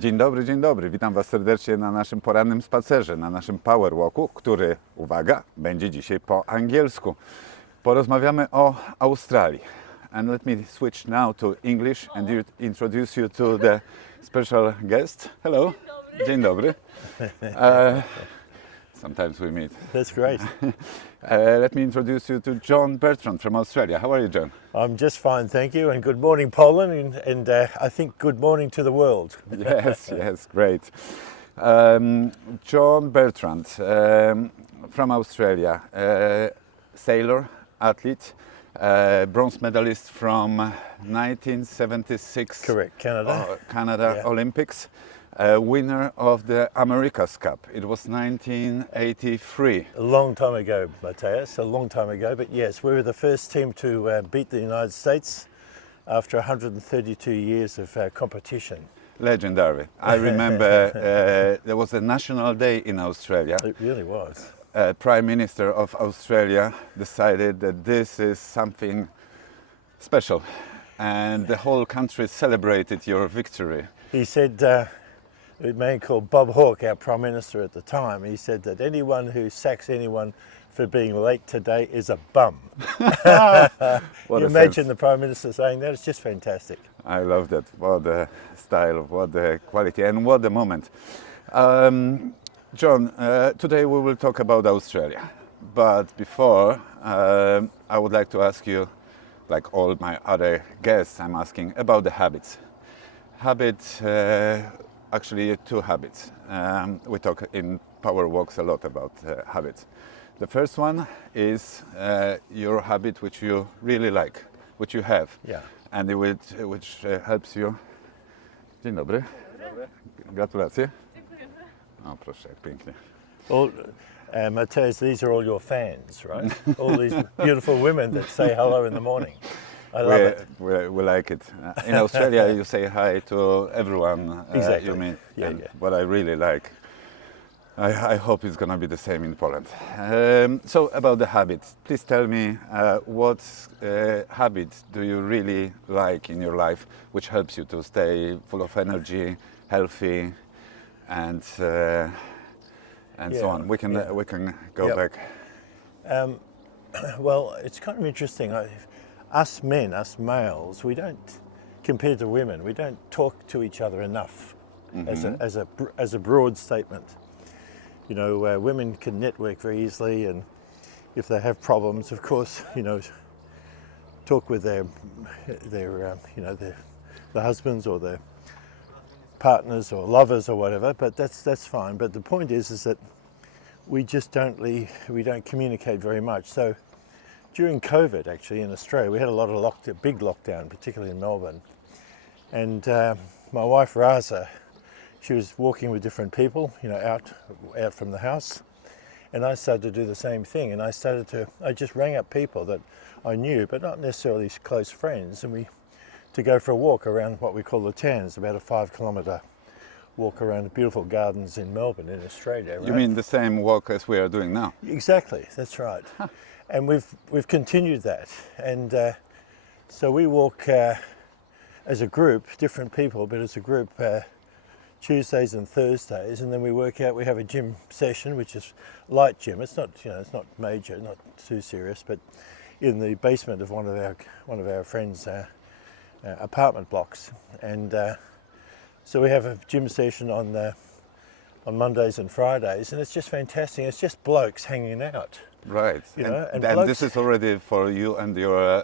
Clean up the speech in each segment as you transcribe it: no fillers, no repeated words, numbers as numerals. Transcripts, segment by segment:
Dzień dobry. Witam Was serdecznie na naszym porannym spacerze, na naszym Power Walku, który, uwaga, będzie dzisiaj po angielsku. Porozmawiamy o Australii. And let me switch now to English and introduce you to the special guest. Hello. Dzień dobry. Sometimes we meet. That's great. Let me introduce you to Bertrand from Australia. How are you, John? I'm just fine, thank you. And good morning, Poland, and I think good morning to the world. Yes, great. John Bertrand from Australia, sailor, athlete, bronze medalist from 1976. Correct, Canada Yeah. Olympics, winner of the America's Cup. It was 1983. A long time ago, Mateus, a long time ago. But yes, we were the first team to beat the United States after 132 years of competition. Legendary. I remember there was a national day in Australia. It really was. Prime Minister of Australia decided that this is something special, and the whole country celebrated your victory. He said, a man called Bob Hawke, our Prime Minister at the time, he said that anyone who sacks anyone for being late today is a bum. What You a imagine sense. the Prime Minister saying that? It's just fantastic. I love that. What the style, what the quality, and what the moment. John, today we will talk about Australia. But before, I would like to ask you, like all my other guests, I'm asking about the habits. Actually two habits. We talk in Power Walks a lot about habits. The first one is your habit which you really like, which you have, Yeah. and which helps you. Dzień dobry. Gratulacje. O, proszę, jak pięknie. All, Mateus, these are all your fans, right? All these beautiful women that say hello in the morning. I love it. We like it. In Australia, you say hi to everyone Exactly. you meet. Yeah, and yeah. what I really like. I hope it's going to be the same in Poland. So about the habits, please tell me what habit do you really like in your life, which helps you to stay full of energy, healthy, and so Yeah, on. We can go Yep. back. Well, it's kind of interesting. Us men, us males, we don't, compared to women, we don't talk to each other enough as a broad statement. You know, women can network very easily, and if they have problems, of course, you know, talk with their husbands or their partners or lovers or whatever. But that's fine. But the point is that we just we don't communicate very much. So during COVID, actually in Australia, we had a lot of big lockdown, particularly in Melbourne. And my wife Raza, she was walking with different people, you know, out from the house, and I started to do the same thing. And I just rang up people that I knew, but not necessarily close friends, and to go for a walk around what we call the Tans, about a 5-kilometre walk around the beautiful gardens in Melbourne, in Australia. Right? You mean the same walk as we are doing now? Exactly, that's right. And we've continued that, and so we walk as a group, different people, but as a group. Tuesdays and Thursdays, and then we work out. We have a gym session, which is light gym. It's not, you know, it's not major, not too serious, but in the basement of one of our friends' apartment blocks. And so we have a gym session on Mondays and Fridays, and it's just fantastic. It's just blokes hanging out. Right. You know, and and blokes- this is already for you and your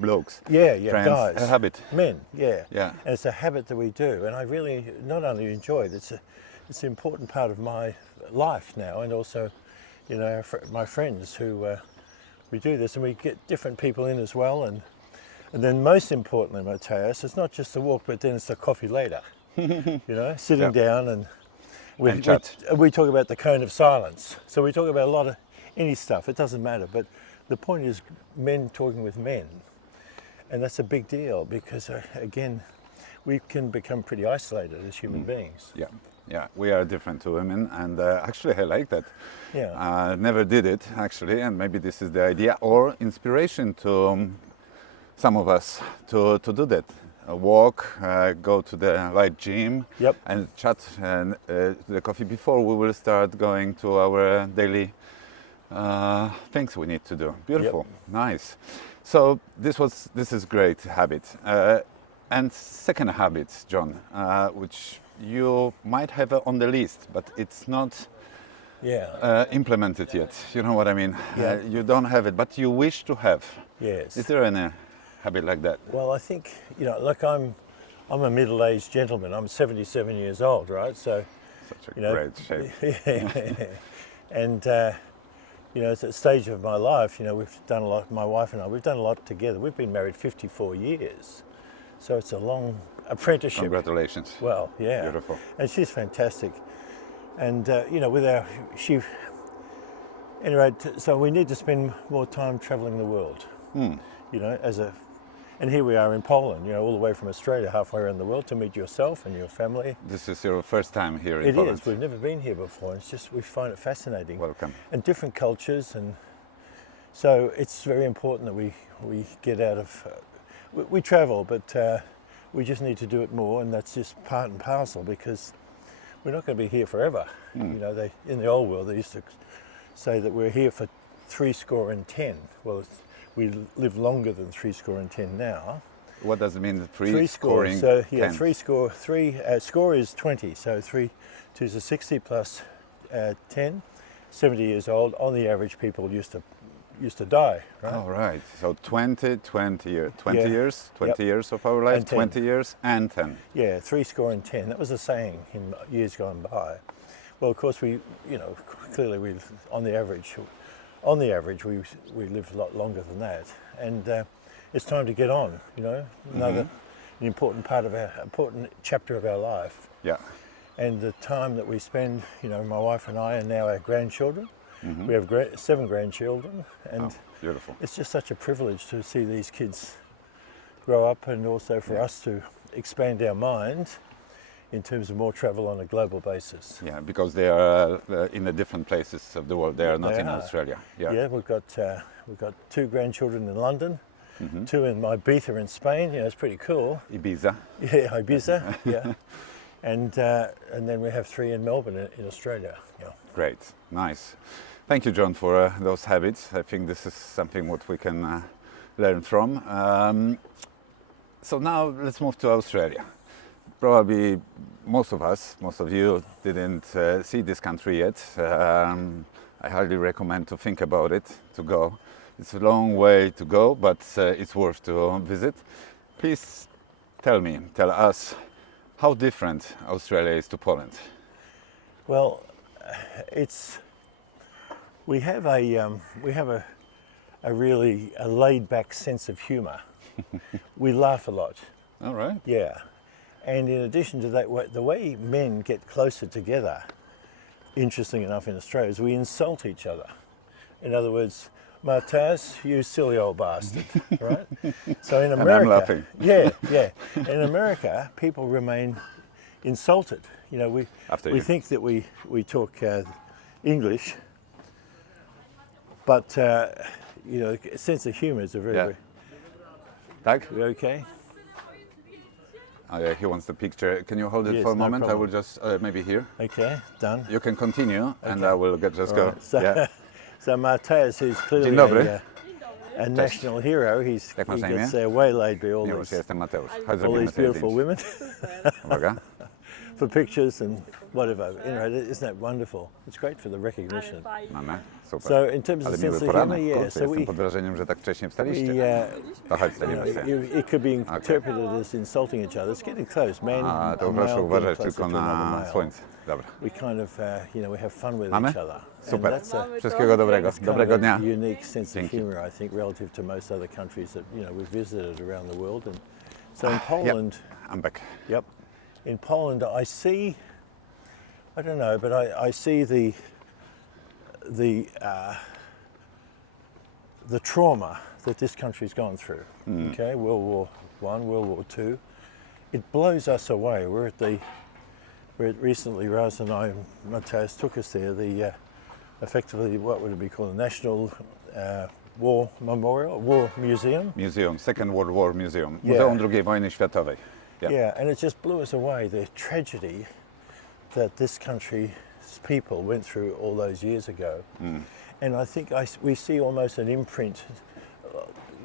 blokes. Yeah, friends, guys. a habit. Men, yeah. Yeah. And it's a habit that we do, and I really not only enjoy it, it's an important part of my life now, and also, you know, my friends who we do this, and we get different people in as well, and then most importantly, Mateus, it's not just the walk, but then it's the coffee later. You know, sitting down and chat. we talk about the cone of silence. So we talk about a lot of any stuff. It doesn't matter, but the point is men talking with men, and that's a big deal because again, we can become pretty isolated as human beings. Yeah, we are different to women, and actually I like that. Yeah. Never did it actually, and maybe this is the idea or inspiration to some of us to do that. walk, go to the light gym, Yep. and chat and the coffee before we will start going to our daily things we need to do. Beautiful, nice. So this is great habit. And second habit, John, which you might have on the list, but it's not implemented yet. You know what I mean? Yeah. You don't have it, but you wish to have. Yes. Is there any habit like that? Well, I think, like I'm a middle-aged gentleman. I'm 77 years old, right? So, Such a great shape. And it's a stage of my life. We've done a lot. My wife and I, we've done a lot together. We've been married 54 years, so it's a long apprenticeship. Congratulations. Well, yeah. Beautiful. And she's fantastic. And anyway, so we need to spend more time traveling the world. And here we are in Poland, all the way from Australia, halfway around the world, to meet yourself and your family. This is your first time here in Poland. It is. We've never been here before. It's just, we find it fascinating. Welcome. And different cultures. And so it's very important that we get out of, we travel, but we just need to do it more. And that's just part and parcel, because we're not going to be here forever. In the old world, they used to say that we're here for 70. Well, we live longer than 70 now. What does it mean? Three scoring? So 10? score is 20. So 3 2s are 60 plus 10. 70 years old. On the average, people used to die. Right? Oh, right. So 20 years. 20 Yeah. years? 20 Yep. years of our life, And 10. 20 years and 10. Yeah, 10. That was a saying in years gone by. Well, of course, clearly on the average, we live a lot longer than that, and it's time to get on. An important chapter of our life. Yeah. And the time that we spend, my wife and I, and now our grandchildren. We have 7 grandchildren, and Beautiful. it's just such a privilege to see these kids grow up, and also for us to expand our mind in terms of more travel on a global basis. Yeah, because they are in the different places of the world. They are not They in are. Australia. Yeah. Yeah, we've got 2 grandchildren in London, 2 in Ibiza in Spain. It's pretty cool. Ibiza. Yeah, Ibiza. Yeah, and then we have 3 in Melbourne in Australia. Yeah. Great. Nice. Thank you, John, for those habits. I think this is something what we can learn from. So now let's move to Australia. Probably most of you didn't see this country yet. I highly recommend to think about it, to go. It's a long way to go, but it's worth to visit. Please tell us how different Australia is to Poland. Well, we have a really laid-back sense of humour. We laugh a lot. All right. Yeah. And in addition to that, the way men get closer together, interesting enough in Australia, is we insult each other. In other words, Martaz, you silly old bastard, right? So in America, I'm laughing. Yeah. In America, people remain insulted. After we you. think that we talk English, but sense of humour is a very, Yeah. very. Tak? You okay? Oh, yeah, he wants the picture. Can you hold it Yes, for a no moment? I problem. will just maybe here. Okay, done. You can continue, and Okay. I will just go. Right, So, Yeah. so Martaz, who's clearly Dzień dobry. a national hero, he Jak masz na imię? gets waylaid by all Miłość, ja these jestem Mateusz. Chodź, all zrobimy these sobie beautiful zdjęcie. women Uwaga. for pictures and whatever. Isn't that wonderful? It's great for the recognition. Mamy. Super. So in terms of Ale sense miły of humour, poranek. yeah. Kurczę, So jestem pod wrażeniem, że tak wcześnie wstaliście. To chodź, staniemy się. it could be interpreted as insulting each other. It's getting close, man. A, to a proszę male uważać getting tylko closer to another na male. słońce. Dobra. We kind of, we have fun with Mamy? each other. Super. And that's a Wszystkiego dobrego. kind Dobrego of a dnia. unique sense of Thank you. humour, I think, relative to most other countries that we've visited around the world. And so in Poland, I'm back. yep, in Poland, I don't know, but I see the trauma that this country's gone through. Okay, World War I, World War II, it blows us away. Recently, Raz and I, Mateusz, took us there. Effectively, what would it be called? The National War Memorial, War Museum. Museum, Second World War Museum, Yeah. Muzeum II wojny światowej. Yeah. Yeah, and it just blew us away, the tragedy that this country's people went through all those years ago. And I think we see almost an imprint,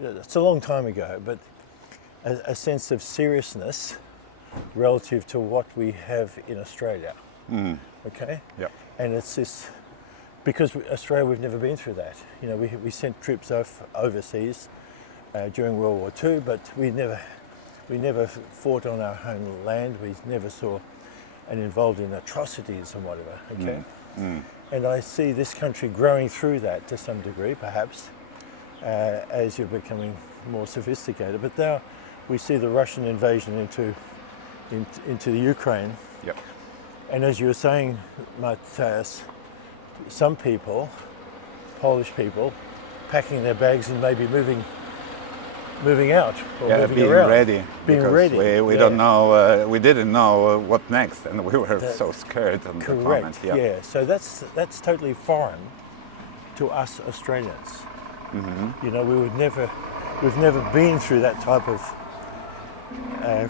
it's a long time ago, but a sense of seriousness relative to what we have in Australia. Okay? Yeah. And it's this, because Australia, we've never been through that. You know, we sent troops overseas during World War II, but we never fought on our homeland. We never saw and involved in atrocities and whatever. Okay, and I see this country growing through that to some degree, perhaps, as you're becoming more sophisticated. But now we see the Russian invasion into the Ukraine, Yep. and as you were saying, Matthias, some people, Polish people, packing their bags and maybe moving out or Yeah, moving being around. ready. Being because ready. We yeah. don't know. We didn't know what next, and we were so scared on the Correct. moment. Yeah. So that's totally foreign to us Australians. You know, we've never been through that type of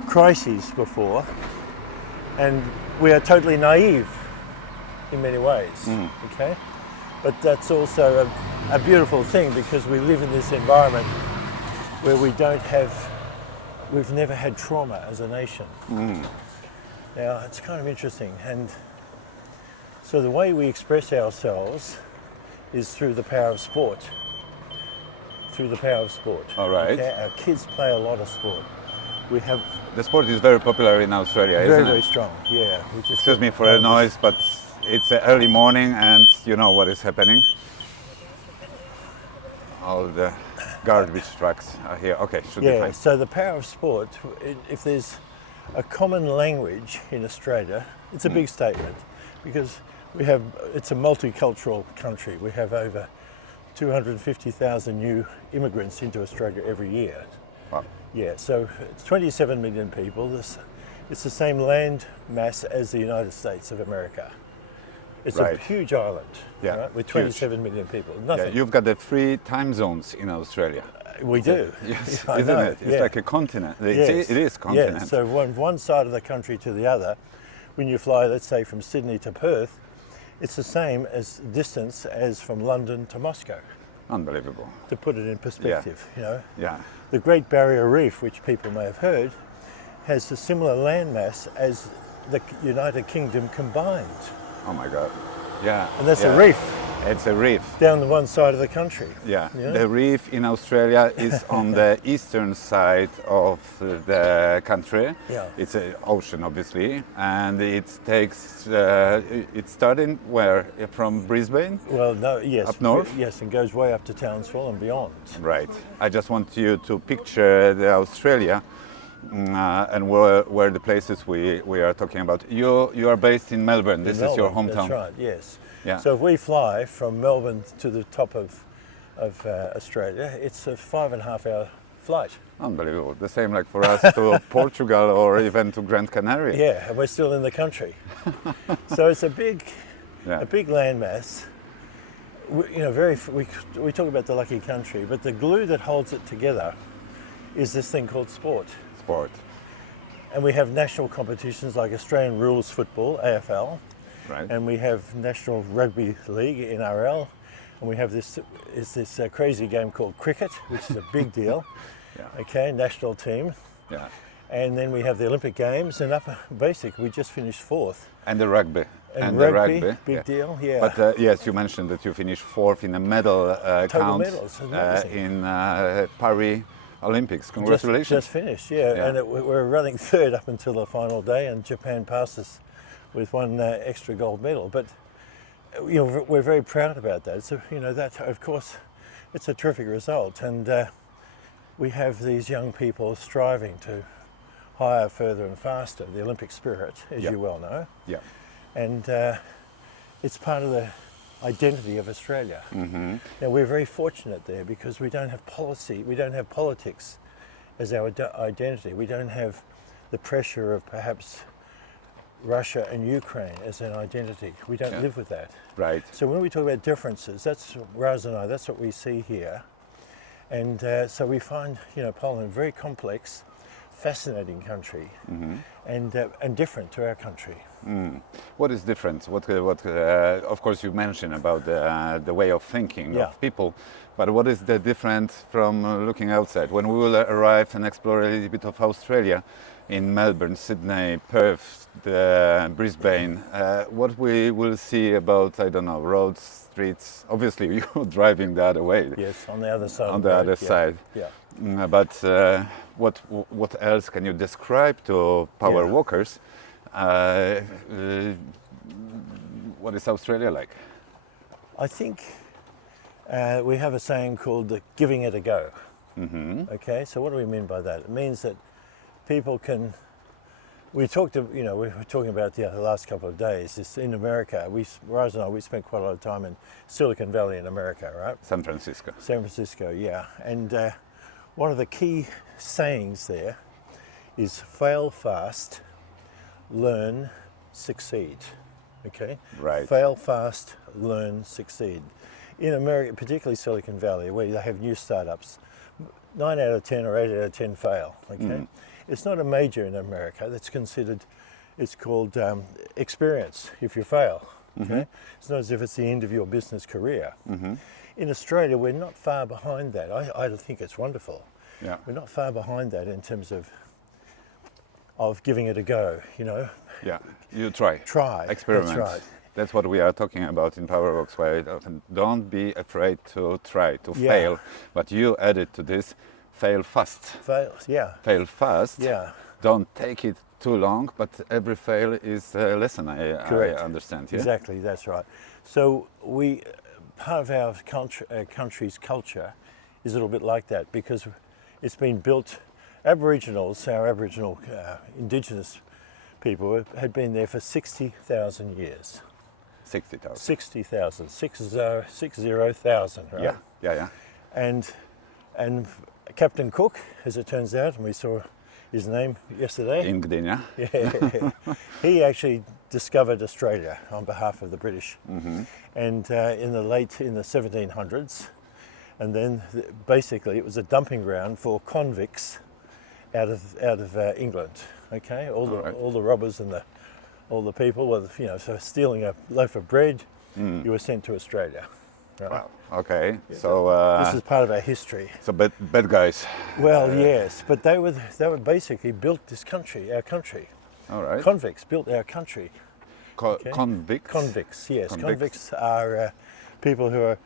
crises before, and we are totally naive in many ways. Okay, but that's also a beautiful thing because we live in this environment where we've never had trauma as a nation. Now, it's kind of interesting. And so the way we express ourselves is through the power of sport. Through the power of sport. All right. Okay? Our kids play a lot of sport. We have The sport is very popular in Australia, very, isn't very it? strong. Yeah. We just Excuse me for the noise, but it's early morning, and you know what is happening. All the garbage trucks are here. Okay, should be Yeah, fine. so the power of sport, if there's a common language in Australia, it's a big statement because it's a multicultural country. We have over 250,000 new immigrants into Australia every year. Wow. Yeah, so it's 27 million people. It's the same land mass as the United States of America. It's Right. a huge island, Yeah, right, with huge. 27 million people. Yeah, Nothing. you've got the 3 time zones in Australia. We do. Yes, I isn't know, it? It's yeah. like a continent. Yes. It is continent. Yeah, so one side of the country to the other, when you fly, let's say, from Sydney to Perth, it's the same as distance as from London to Moscow, Unbelievable. to put it in perspective, you know. Yeah. The Great Barrier Reef, which people may have heard, has a similar landmass as the United Kingdom combined. Oh my God. Yeah. And that's yeah. a reef It's a reef. down the one side of the country. Yeah. Yeah. The reef in Australia is on the eastern side of the country. Yeah. It's an ocean, obviously, and it takes. It's starting where from Brisbane. Well, no, yes. Up north? Yes, and goes way up to Townsville and beyond. Right. I just want you to picture the Australia and where the places we are talking about. You are based in Melbourne. This is your Melbourne, hometown. That's right, yes. Yeah. So if we fly from Melbourne to the top of Australia, it's a 5.5 hour flight. Unbelievable. The same like for us to Portugal or even to Gran Canaria. Yeah, and we're still in the country. So it's a big landmass. We talk about the lucky country, but the glue that holds it together is this thing called sport. Sport. And we have national competitions like Australian rules football, AFL, Right. and we have National Rugby League, NRL, and we have this crazy game called cricket, which is a big deal. Yeah. Okay, national team, Yeah. and then we have the Olympic Games, and we just finished 4th. And the rugby. And the rugby, big yeah. deal, yeah. But yes, you mentioned that you finished 4th in the medal count medals, amazing. in Paris Olympics. Congratulations. Just finished, yeah. Yeah. And we're running 3rd up until the final day, and Japan passed us with one extra gold medal. But we're very proud about that. So that, of course, it's a terrific result, and we have these young people striving to higher, further, and faster. The Olympic spirit, as Yeah. you well know, Yeah. and it's part of the identity of Australia. Mm-hmm. Now we're very fortunate there because we don't have policy, we don't have politics as our identity. We don't have the pressure of perhaps Russia and Ukraine as an identity. We don't Yeah. live with that. Right. So when we talk about differences, that's Raz and I, that's what we see here. And so we find, Poland a very complex, fascinating country, and different to our country. What is different? Of course, you mentioned about the way of thinking Yeah. of people, but what is the difference from looking outside? When we will arrive and explore a little bit of Australia, in Melbourne, Sydney, Perth, Brisbane, what we will see about, I don't know, roads, streets? Obviously, you're driving the other way. Yes, on the other side. On the other side. Yeah. But what else can you describe to power Yeah. walkers? What is Australia like? I think we have a saying called giving it a go. Okay, so what do we mean by that? It means that people can. We were talking about the last couple of days. This in America. Rose and I, we spent quite a lot of time in Silicon Valley in America, right? San Francisco. San Francisco, yeah. And one of the key sayings there is fail fast, learn, succeed. Okay? Right. Fail fast, learn, succeed. In America, particularly Silicon Valley, where they have new startups, 9 out of 10 or 8 out of 10 fail. Okay? It's not a major in America. That's considered, it's called experience if you fail. Okay? It's not as if it's the end of your business career. In Australia, we're not far behind that. I think it's wonderful. Yeah. We're not far behind that in terms of giving it a go, Yeah. You try. Try. Experiment. That's right. That's what we are talking about in Power Walks. Why often don't be afraid to try, to Yeah. fail. But you added to this, fail fast. Fail, yeah. Fail fast. Yeah. Don't take it too long, but every fail is a lesson, I Correct. understand. Yeah? Exactly, that's right. So part of our country's culture is a little bit like that because it's been built. Our Aboriginal indigenous people had been there for 60,000 years. 60,000. 60,000, 60,000, right? Yeah. And Captain Cook, as it turns out, and we saw his name yesterday. In Gdynia. Yeah, he actually discovered Australia on behalf of the British, and in the 1700s, and then basically it was a dumping ground for convicts out of England. Okay, all the robbers and all the people were, so stealing a loaf of bread, you were sent to Australia. Right? Wow. Okay. Yeah, So this is part of our history. so bad guys. Well, yes, but they were basically built this country, our country. All right. Convicts built our country. Okay. Convicts. Convicts, yes. Convicts. Convicts are people who are,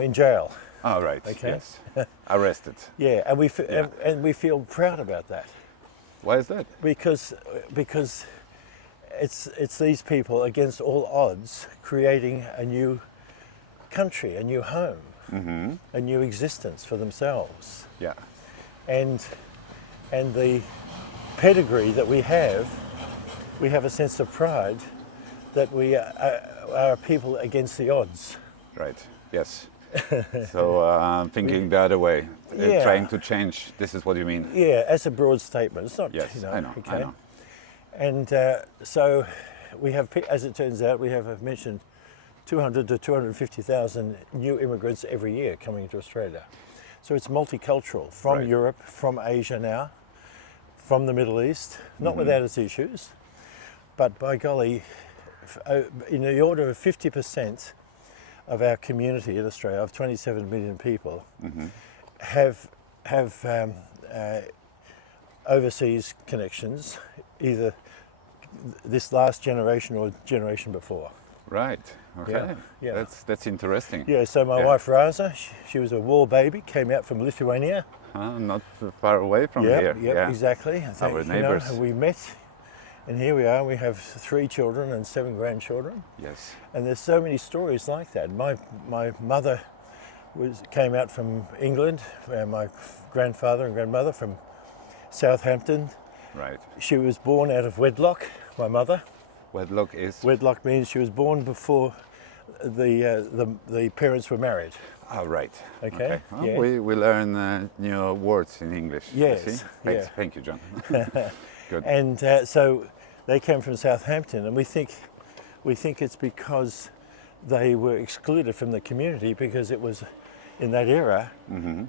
in jail. All right. Okay. Yes. Arrested. Yeah, and we feel proud about that Why is that? because it's these people against all odds creating a new country, a new home, a new existence for themselves, Yeah. and the pedigree that we have a sense of pride that we are people against the odds. Right. Yes. So thinking the other way, Yeah. trying to change. This is what you mean. Yeah, as a broad statement. It's not, Yes, I know. okay. I know. And so we have, as it turns out, we have, I've mentioned, 200 to 250,000 new immigrants every year coming to Australia. So it's multicultural from Right. Europe, from Asia now, from the Middle East, not without its issues, but by golly, in the order of 50% of our community in Australia, of 27 million people, have overseas connections, either this last generation or generation before. Right. Okay. Yeah. That's interesting. Yeah, so my Yeah. wife Raza, she was a war baby, came out from Lithuania. Not far away from here. Yep, exactly. Our neighbours. And we met, and here we are. We have 3 children and 7 grandchildren, Yes. and there's so many stories like that. My mother came out from England, my grandfather and grandmother from Southampton. Right. She was born out of wedlock, my mother. Wedlock is. Wedlock means she was born before the parents were married. Oh, right. Okay, Well, yeah. we learn new words in English. you Yes, see? yeah. Thank you, John. Good. And so they came from Southampton, and we think it's because they were excluded from the community because it was in that era, an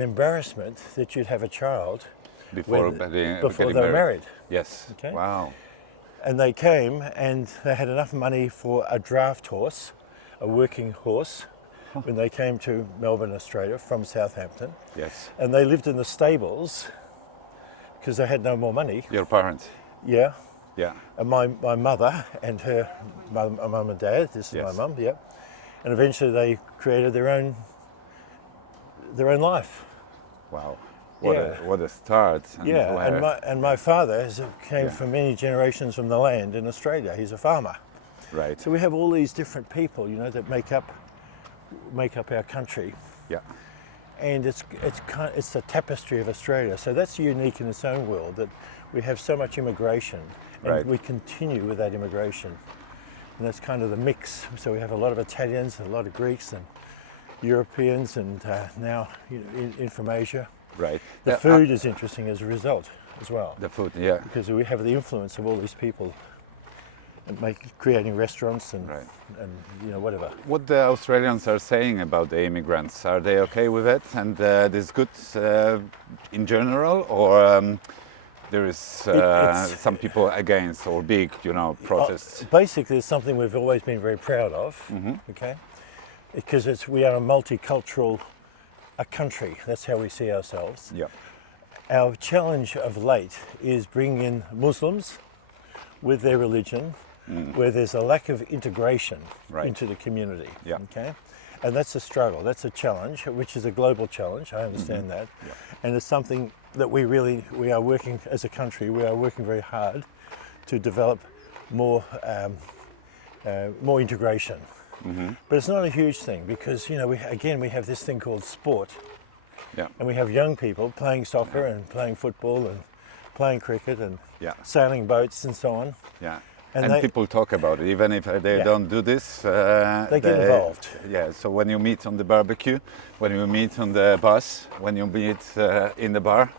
embarrassment that you'd have a child Before before getting they were married. Yes. Okay. Wow. And they came and they had enough money for a draft horse, a working horse, when they came to Melbourne, Australia from Southampton. Yes. And they lived in the stables because they had no more money. Your parents. Yeah. Yeah. And my mother and her mum and dad, this is Yes. my mum, yeah. And eventually they created their own life. Wow. Yeah. What a start. Yeah, where- and my father came Yeah. from many generations from the land in Australia. He's a farmer. right. So we have all these different people, that make up our country, Yeah. and it's the tapestry of Australia. So that's unique in its own world that we have so much immigration, and Right. we continue with that immigration, and that's kind of the mix. So we have a lot of Italians, a lot of Greeks, and Europeans, and now in from Asia. Right. The food is interesting as a result as well, The food. Yeah. because we have the influence of all these people and creating restaurants and Right. whatever. What the Australians are saying about the immigrants, are they okay with it? And this good in general, or there is it's- some people against or big, protests? Basically, it's something we've always been very proud of. Okay, because we are a multicultural country. That's how we see ourselves. Yeah. Our challenge of late is bringing in Muslims with their religion, where there's a lack of integration Right. into the community. Yeah. Okay, and that's a struggle. That's a challenge, which is a global challenge. I understand that, and it's something that we are working as a country. We are working very hard to develop more integration. But it's not a huge thing because we have this thing called sport. Yeah. And we have young people playing soccer and playing football and playing cricket and Yeah. sailing boats and so on. Yeah. And And they- people talk about it, even if they Yeah. don't do this. They get involved. Yeah, so when you meet on the barbecue, when you meet on the bus, when you meet in the bar,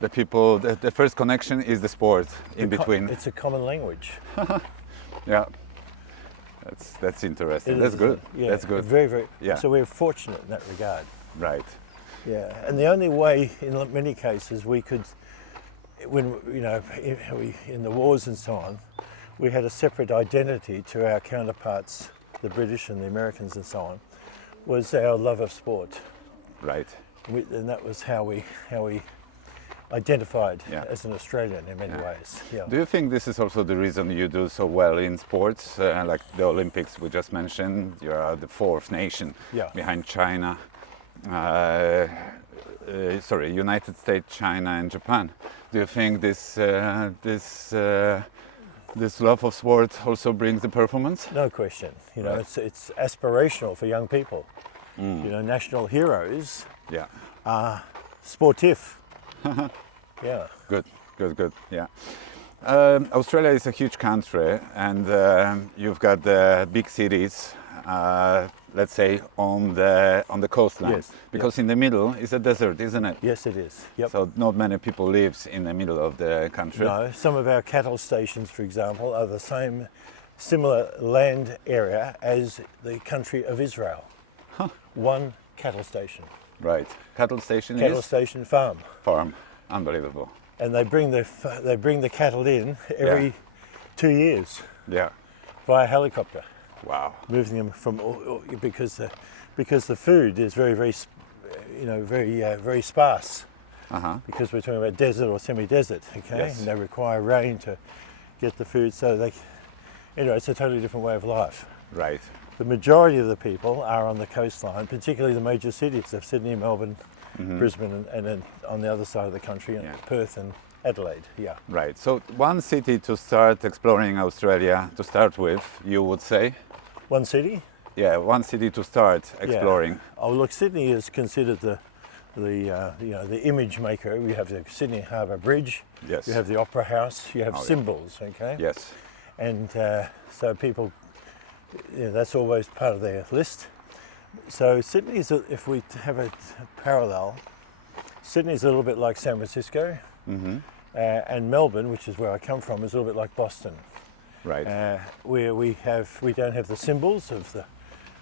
the first connection is the sport in between. It's a common language. Yeah, that's interesting. It That's is, good. Yeah, That's good. Very, very. Yeah. So we're fortunate in that regard. Right. Yeah. And the only way, in many cases, we could, when in the wars and so on, we had a separate identity to our counterparts, the British and the Americans and so on, was our love of sport. Right. And that was how we identified Yeah. as an Australian in many ways. Yeah. Do you think this is also the reason you do so well in sports, like the Olympics we just mentioned? You are the fourth nation Yeah. behind China, United States, China, and Japan. Do you think this love of sport also brings the performance? No question. Right. It's aspirational for young people. National heroes Yeah. are sportif. Yeah. Good. Yeah. Australia is a huge country, and you've got the big cities. Let's say on the coastline, Yes. because in the middle is a desert, isn't it? Yes, it is. Yep. So not many people lives in the middle of the country. No, some of our cattle stations, for example, are the similar land area as the country of Israel. One cattle station. Right. Cattle station Cattle is station farm. farm. Unbelievable. And they bring the cattle in every 2 years Yeah. via helicopter, Wow. moving them from because the food is very sparse. Because we're talking about desert or semi-desert, okay, Yes. and they require rain to get the food. So it's a totally different way of life. Right. The majority of the people are on the coastline, particularly the major cities of Sydney, Melbourne, Brisbane, and then on the other side of the country, Yeah. Perth and Adelaide. Yeah. Right. So one city to start exploring Australia to start with, you would say? One city. Yeah, one city to start exploring. Yeah. Oh, look, Sydney is considered the image maker. We have the Sydney Harbour Bridge. Yes. You have the Opera House. You have Oh, yeah. symbols. Okay. Yes. And so people, that's always part of their list. So Sydney is, if we have a parallel, Sydney is a little bit like San Francisco, and Melbourne, which is where I come from, is a little bit like Boston. Right. Where we don't have the symbols of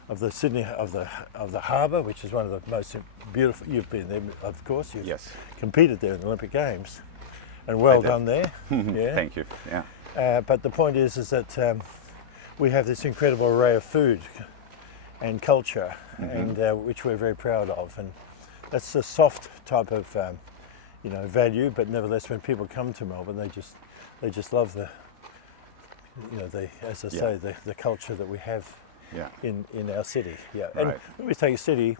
the Sydney of the harbour, which is one of the most beautiful. You've been there, of course. You've Yes. competed there in the Olympic Games, and well did. done there. Yeah. Thank you. Yeah. But the point is that we have this incredible array of food and culture, and which we're very proud of, and that's a soft type of value. But nevertheless, when people come to Melbourne, they just love the as I say the culture that we have Yeah. in our city. Yeah, and Right. when we take a city,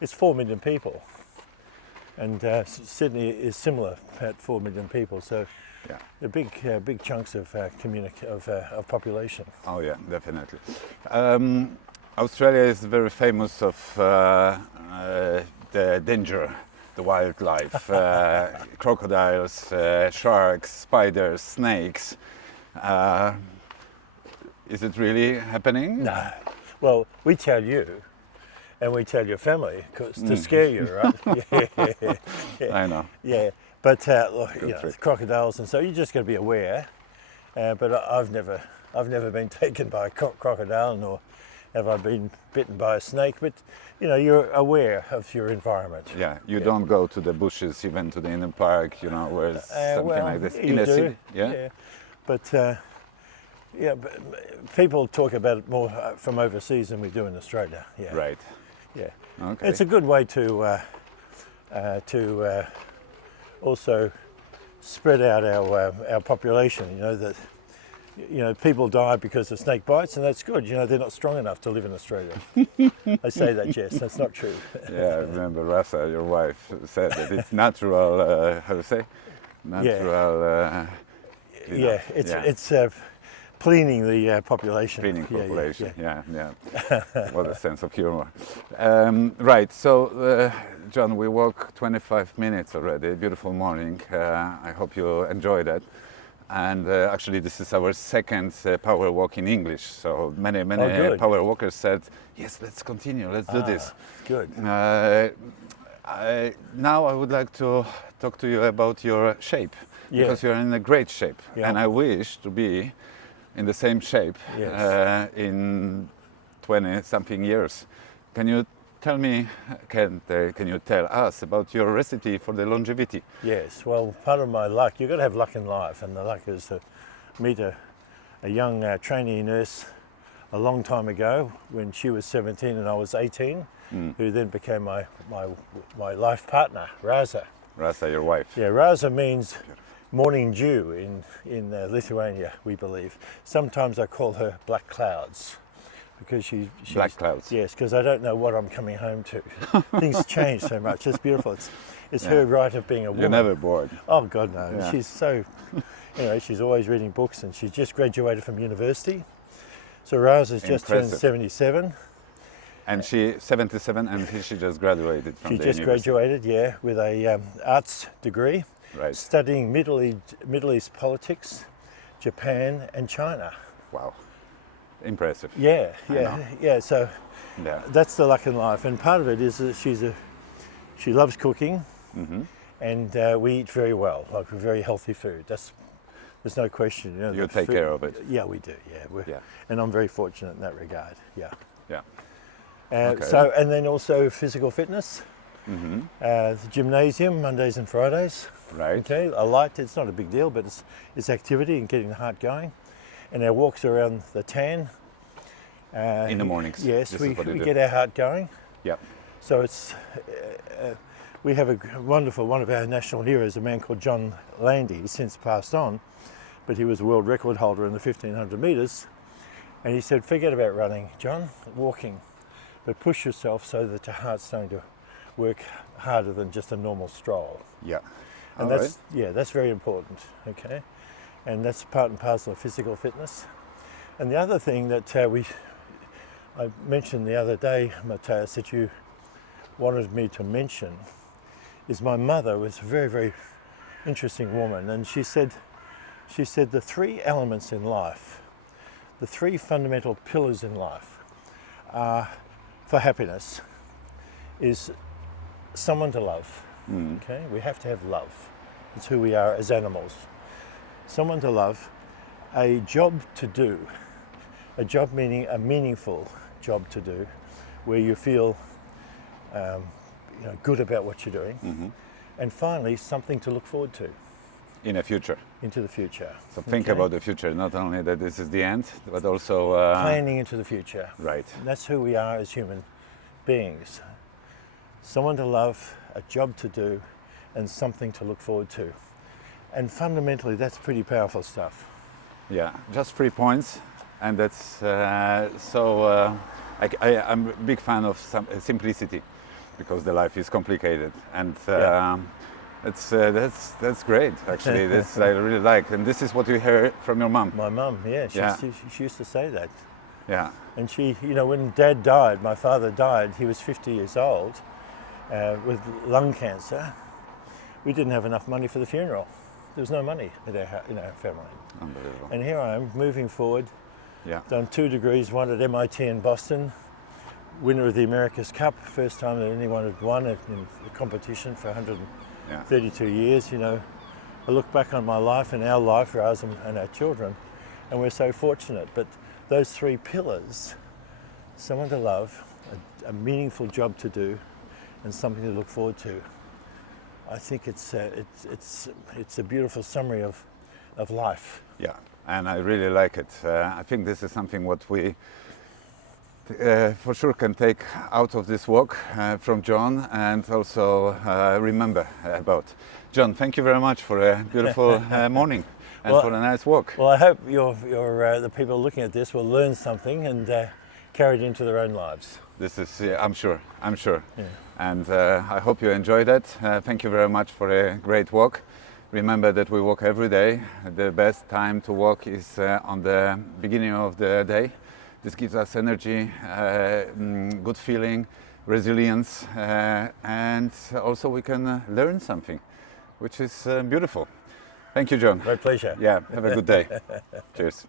it's 4 million people, and Sydney is similar at 4 million people. So Yeah. they're big chunks of of population. Oh yeah, definitely. Australia is very famous of the danger, the wildlife, crocodiles, sharks, spiders, snakes. Is it really happening? No, well, we tell you, and we tell your family, 'cause to scare you, right? Yeah. I know. Yeah, but look, trick. crocodiles, and so you just got to be aware. But I've never been taken by a crocodile, nor have I been bitten by a snake. But you're aware of your environment. Yeah, you don't go to the bushes, even to the inner park, where it's something like this. You do. city, yeah? But but people talk about it more from overseas than we do in Australia. Yeah. Right. Yeah. Okay. It's a good way to also spread out our population. People die because of snake bites, and that's good. They're not strong enough to live in Australia. I say that, Jess. That's not true. Yeah, I remember Rasa, your wife, said that it's natural. How to say? Natural. It's cleaning the population. Cleaning Yeah, population. yeah. Yeah. What a sense of humor. Right. So, John, we walked 25 minutes already. Beautiful morning. I hope you enjoyed it. And actually, this is our second power walk in English. So many good. power walkers said, "Yes, let's continue. Let's do this." Good. Now I would like to talk to you about your shape, because you're in a great shape, Yeah. and I wish to be in the same shape Yes. in 20-something years. Can you tell me? Can you tell us about your recipe for the longevity? Yes, well, part of my luck, you've got to have luck in life, and the luck is to meet a young trainee nurse a long time ago when she was 17 and I was 18, who then became my life partner, Raza. Rasa, your wife. Yeah, Raza means morning dew in Lithuania, we believe. Sometimes I call her Black Clouds, because she's Black clouds. Yes, because I don't know what I'm coming home to. Things change so much. It's beautiful. It's her right of being a woman. You're never bored. Oh God, no. Yeah. She's so, she's always reading books, and she's just graduated from university. So Raza's just turned Impressive. 77. And she's 77, and she just graduated from She the just university. graduated, with a arts degree, Right. studying Middle East politics, Japan and China. Wow. Impressive. Yeah. So Yeah. that's the luck in life, and part of it is that she loves cooking, and we eat very well, like very healthy food. There's no question. You the take food- care of it. Yeah, we do. Yeah, Yeah. And I'm very fortunate in that regard. Yeah. Yeah. Okay. So, and then also physical fitness. The gymnasium Mondays and Fridays. Right. Okay, it's not a big deal, but it's activity and getting the heart going. And our walks around the tan. In the mornings. Yes, This we is what you do. get our heart going. Yeah. So we have a wonderful, one of our national heroes, a man called John Landy. He's since passed on, but he was a world record holder in the 1500 metres. And he said, forget about running, John, walking, but push yourself so that your heart's starting to work harder than just a normal stroll. Yeah. And All that's very important, okay? And that's part and parcel of physical fitness. And the other thing that I mentioned the other day, Matthias, that you wanted me to mention, is my mother was a very, very interesting woman, and she said the three elements in life, the three fundamental pillars in life are, for happiness, is someone to love. Okay, we have to have love. It's who we are as animals. Someone to love, a job to do, a job meaning a meaningful job to do, where you feel good about what you're doing. And finally, something to look forward to In the future. into the future. So think Okay? about the future, not only that this is the end, but also Planning into the future. right. That's who we are as human beings. Someone to love, a job to do, and something to look forward to. And fundamentally, that's pretty powerful stuff. Yeah, just 3 points, and that's I'm a big fan of simplicity, because the life is complicated, and that's great. Actually, this I really like, and this is what you hear from your mum. My mum, Yeah. she used to say that. Yeah, And she, when Dad died, my father died, he was 50 years old with lung cancer. We didn't have enough money for the funeral. There was no money in our family. unbelievable. And here I am, moving forward, Yeah, done 2 degrees, one at MIT in Boston, winner of the America's Cup, first time that anyone had won it in the competition for 132 years. I look back on my life and our life, ours and our children, and we're so fortunate. But those 3 pillars, someone to love, a meaningful job to do, and something to look forward to, I think it's a beautiful summary of life. Yeah, and I really like it. I think this is something what we for sure can take out of this walk from John, and also remember about. John, thank you very much for a beautiful morning and Well, for a nice walk. Well, I hope the people looking at this will learn something and carry it into their own lives. This is, I'm sure. Yeah. And I hope you enjoyed it. Thank you very much for a great walk. Remember that we walk every day. The best time to walk is on the beginning of the day. This gives us energy, good feeling, resilience, and also we can learn something, which is beautiful. Thank you, John. My pleasure. Yeah, have a good day. Cheers.